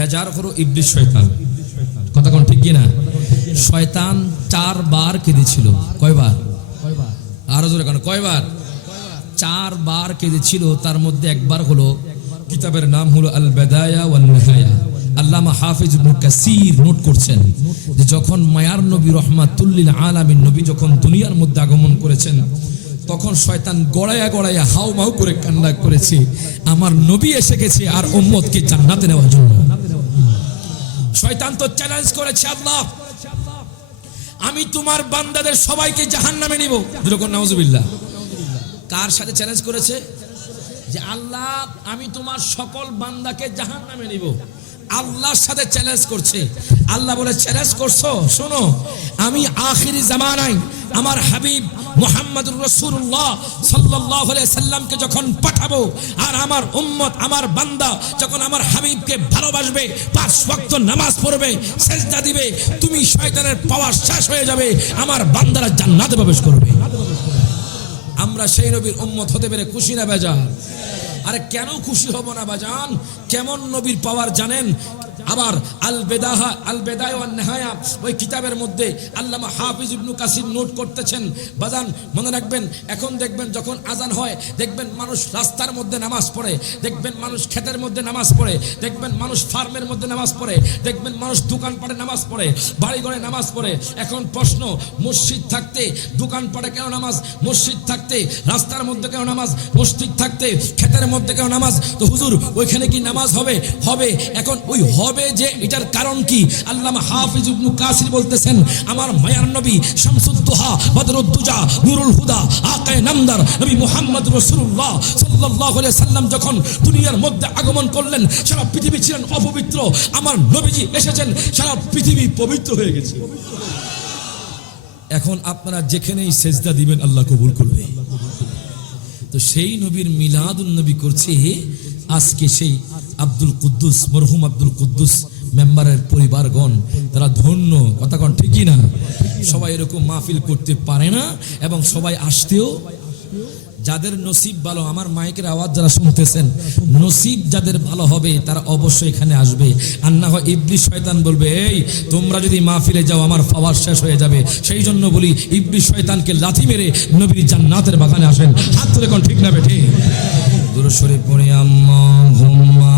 বেজার হলো ইবলিস শয়তান। কথা কোন ঠিক কি না? শয়তান 4 বার কেঁদেছিল। কয়বার? আরো জোরে কেন? কয়বার? 4 বার কেঁদেছিল। তার মধ্যে একবার হলো, কিতাবের নাম হলো আল বেদায়া ওয়ান নিহায়া। আল্লামা হাফিজ ইবনে কাসির নোট করছেন যে যখন মায়ার নবী রহমাতুল লিল আলামিন নবী যখন দুনিয়ার মধ্যে আগমন করেছেন, তখন শয়তান গড়াইয়া গড়াইয়া হাউমাউ করে কান্না করেছে, আমার নবী এসে গেছে আর উম্মতকে জান্নাতে নেওয়ার জন্য। শয়তান তো চ্যালেঞ্জ করেছে, আল্লাহ আমি তোমার বান্দাদের সবাইকে জাহান্নামে নিব। যেরকম নাউজুবিল্লাহ। কার সাথে চ্যালেঞ্জ করেছে? যে আল্লাহ আমি তোমার সকল বান্দাকে জাহান্নামে নিব। আল্লাহর সাথে চ্যালেঞ্জ করছে। আল্লাহ বলে, চ্যালেঞ্জ করছো? শোনো, আমি আখিরি জামানায় আমার হাবিব মুহাম্মদুর রাসূলুল্লাহ সাল্লাল্লাহু আলাইহি সাল্লামকে যখন পাঠাবো, আর আমার উম্মত আমার বান্দা যখন আমার হাবিবকে ভালোবাসবে, 5 ওয়াক্ত নামাজ পড়বে, সিজদা দিবে, তুমি শয়তানের পাওয়ার শেষ হয়ে যাবে, আমার বান্দারা জান্নাতে প্রবেশ করবে। আমরা সেই নবীর উম্মত হতে পেরে খুশি না বেজার? আরে কেন খুশি হব না বাজান? কেমন নবীর পাওয়ার জানেন? আবার আল বেদায়া ওয়ান নিহায়া ওই কিতাবের মধ্যে আল্লামা হাফিজ ইবনে কাসির নোট করতেছেন। বাজান মনে রাখবেন, এখন দেখবেন যখন আজান হয়, দেখবেন মানুষ রাস্তার মধ্যে নামাজ পড়ে, দেখবেন মানুষ ক্ষেতের মধ্যে নামাজ পড়ে, দেখবেন মানুষ ফার্মের মধ্যে নামাজ পড়ে, দেখবেন মানুষ দোকানপাটে নামাজ পড়ে, বাড়িঘরে নামাজ পড়ে। এখন প্রশ্ন, মসজিদ থাকতে দোকানপাটে কেন নামাজ? মসজিদ থাকতে রাস্তার মধ্যে কেন নামাজ? মসজিদ থাকতে ক্ষেতের মধ্যে কেন নামাজ? তো হুজুর ওইখানে কি নামাজ হবে? হবে। এখন ওই হবে যে, এটার কারণ কি? আল্লামা হাফিজ ইবনে কাসির বলতেছেন, আমার মায়ার নবী শামসুদ্দোহা বদরুদ্দুজা নূরুল হুদা আকায়ে নামদার নবী মুহাম্মদ রাসূলুল্লাহ সাল্লাল্লাহু আলাইহি সাল্লাম যখন দুনিয়ার মধ্যে আগমন করলেন, সারা পৃথিবী ছিলেন অপবিত্র। আমার নবীজি এসেছেন, সারা পৃথিবী পবিত্র হয়ে গেছে। এখন আপনারা যেখানেই সেজদা দিবেন আল্লাহ কবুল করবে। তো সেই নবীর মিলাদুন নবী করছে আজকে সেই আব্দুল কুদ্দুস, মরহুম আব্দুল কুদ্দুস মেম্বারের পরিবারগণ, তারা ধন্য। কথা কন ঠিক কি না? সবাই এরকম মাহফিল করতে পারে না, এবং সবাই আসতেও, যাদের নসিব ভালো, আমার মাইকের আওয়াজ যারা শুনতেছেন, নসিব যাদের ভালো হবে তারা অবশ্যই এখানে আসবে। আর না হয় ইবলিস শয়তান বলবে, এই তোমরা যদি মাহফিলে যাও আমার পাওয়ার শেষ হয়ে যাবে। সেই জন্য বলি, ইবলিস শয়তানকে লাথি মেরে নবীর জান্নাতের বাগানে আসেন। হাত তুলে কোন ঠিক না বেঠে? দুরূদ শরীফ পড়ে আল্লাহুম্মা